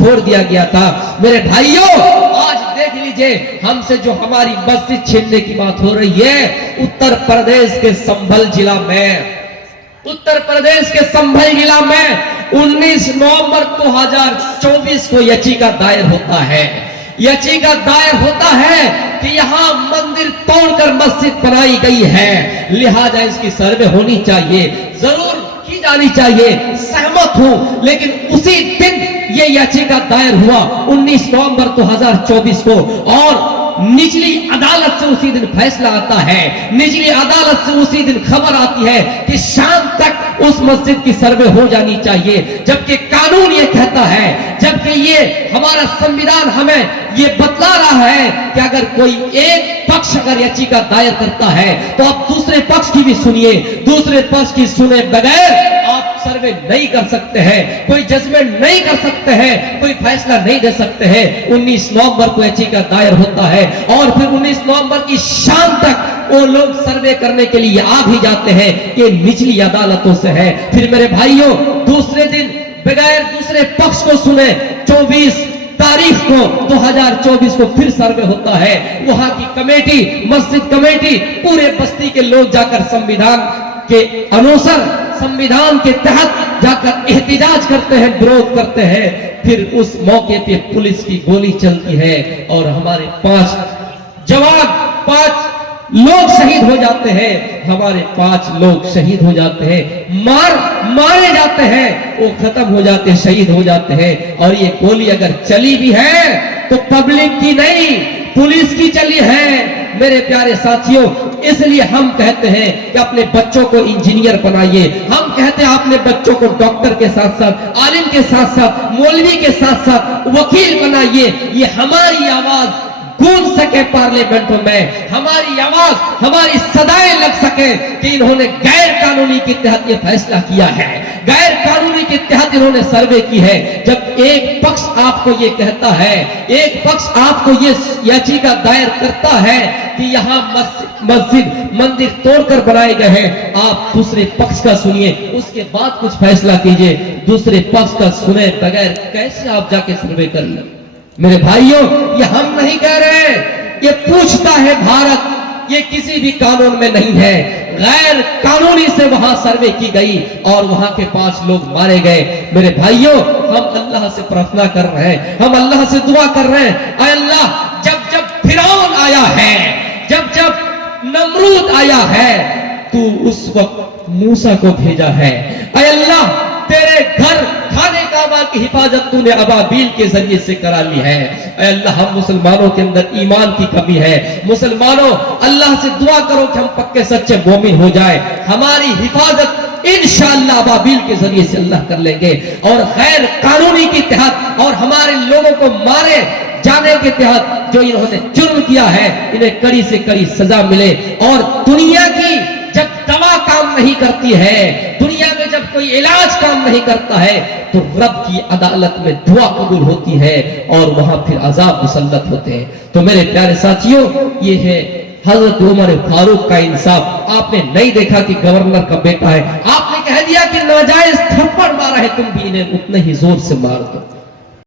छोड़ दिया गया था। मेरे भाइयों, आज देख लीजिए, हमसे जो हमारी मस्जिद छीनने की बात हो रही है, उत्तर प्रदेश के संभल जिला में, उत्तर प्रदेश के संभल जिला में 19 नवंबर 2024 को याचिका दायर होता है। याचिका दायर होता है कि यहां मंदिर तोड़कर मस्जिद बनाई गई है, लिहाजा इसकी सर्वे होनी चाहिए, जरूर की जानी चाहिए, सहमत हूं। लेकिन उसी दिन ये याचिका दायर हुआ 19 नवंबर 2024 को, और निचली अदालत से उसी दिन फैसला आता है। निचली अदालत से उसी दिन खबर आती है कि शाम तक उस मस्जिद की सर्वे हो जानी चाहिए, जबकि कानून ये कहता है, जबकि ये हमारा संविधान हमें ये बतला रहा है कि अगर कोई एक पक्ष अगर याचिका दायर करता है तो आप दूसरे पक्ष की भी सुनिए, दूसरे पक्ष की सुने बगैर आप सर्वे नहीं कर सकते हैं, कोई जजमेंट नहीं कर सकते हैं, कोई फैसला नहीं दे सकते हैं। 19 नवंबर को याचिका दायर होता है और फिर 19 नवंबर की शाम तक वो लोग सर्वे करने के लिए आ भी जाते हैं। ये निचली अदालतों से है। फिर मेरे भाइयों, दूसरे दिन बगैर दूसरे पक्ष को सुने 24 तारीख को 2024 को फिर सर्वे होता है। वहां की कमेटी, मस्जिद कमेटी, पूरे बस्ती के लोग जाकर संविधान के अनुसार, संविधान के तहत जाकर एहतिजाज करते हैं, विरोध करते हैं। फिर उस मौके पे पुलिस की गोली चलती है और हमारे 5 जवान, 5 लोग शहीद हो जाते हैं। हमारे 5 लोग शहीद हो जाते हैं, मारे जाते हैं, वो खत्म हो जाते हैं, शहीद हो जाते हैं। और ये गोली अगर चली भी है तो पब्लिक की नहीं, पुलिस की चली है। मेरे प्यारे साथियों, इसलिए हम कहते हैं कि अपने बच्चों को इंजीनियर बनाइए। हम कहते हैं अपने बच्चों को डॉक्टर के साथ साथ, आलिम के साथ साथ, मौलवी के साथ साथ वकील बनाइए। ये हमारी आवाज गूंज सके पार्लियामेंटों में, हमारी आवाज, हमारी सदाएं लग सके कि इन्होंने गैर कानूनी के तहत ये फैसला किया है, गैर कानूनी के तहत इन्होंने सर्वे की है। जब एक पक्ष आपको ये कहता है, एक पक्ष आपको ये याचिका दायर करता है कि यहाँ मस्जिद, मंदिर तोड़कर बनाए गए हैं, आप दूसरे पक्ष का सुनिए, उसके बाद कुछ फैसला कीजिए। दूसरे पक्ष का सुने बगैर कैसे आप जाके सर्वे कर लें? मेरे भाइयों, ये हम नहीं कह रहे, ये पूछता है भारत, ये किसी भी कानून में नहीं है। गैर कानूनी से वहां सर्वे की गई और वहां के 5 लोग मारे गए। मेरे भाइयों, हम अल्लाह से प्रार्थना कर रहे हैं, हम अल्लाह से दुआ कर रहे हैं, ऐ अल्लाह, जब जब फिरौन आया है, जब जब नमरूद आया है, तू उस वक्त मूसा को भेजा है। ऐ अल्लाह, तेरे घर खाने काबा की हिफाजत तूने अबाबील के जरिए से करा ली है। अल्लाह, हम मुसलमानों के अंदर ईमान की कमी है। मुसलमानों, अल्लाह से दुआ करो कि हम पक्के सच्चे मोमिन हो जाए। हमारी हिफाजत इंशाअल्लाह अबाबील के जरिए से अल्लाह कर लेंगे। और गैर कानूनी के तहत और हमारे लोगों को मारे जाने के तहत जो इन्होंने जुर्म किया है, इन्हें कड़ी से कड़ी सजा मिले। और दुनिया की जब दवा काम नहीं करती है, दुनिया में जब कोई इलाज काम नहीं करता है, तो रब की अदालत में दुआ कबूल होती है और वहां फिर अजाब मुसल्लत होते हैं। तो मेरे प्यारे साथियों, ये है हजरत उमर फारूक का इंसाफ। आपने नहीं देखा कि गवर्नर का बेटा है, आपने कह दिया कि नाजायज थप्पड़ मारा है, तुम भी इन्हें उतने ही जोर से मार दो।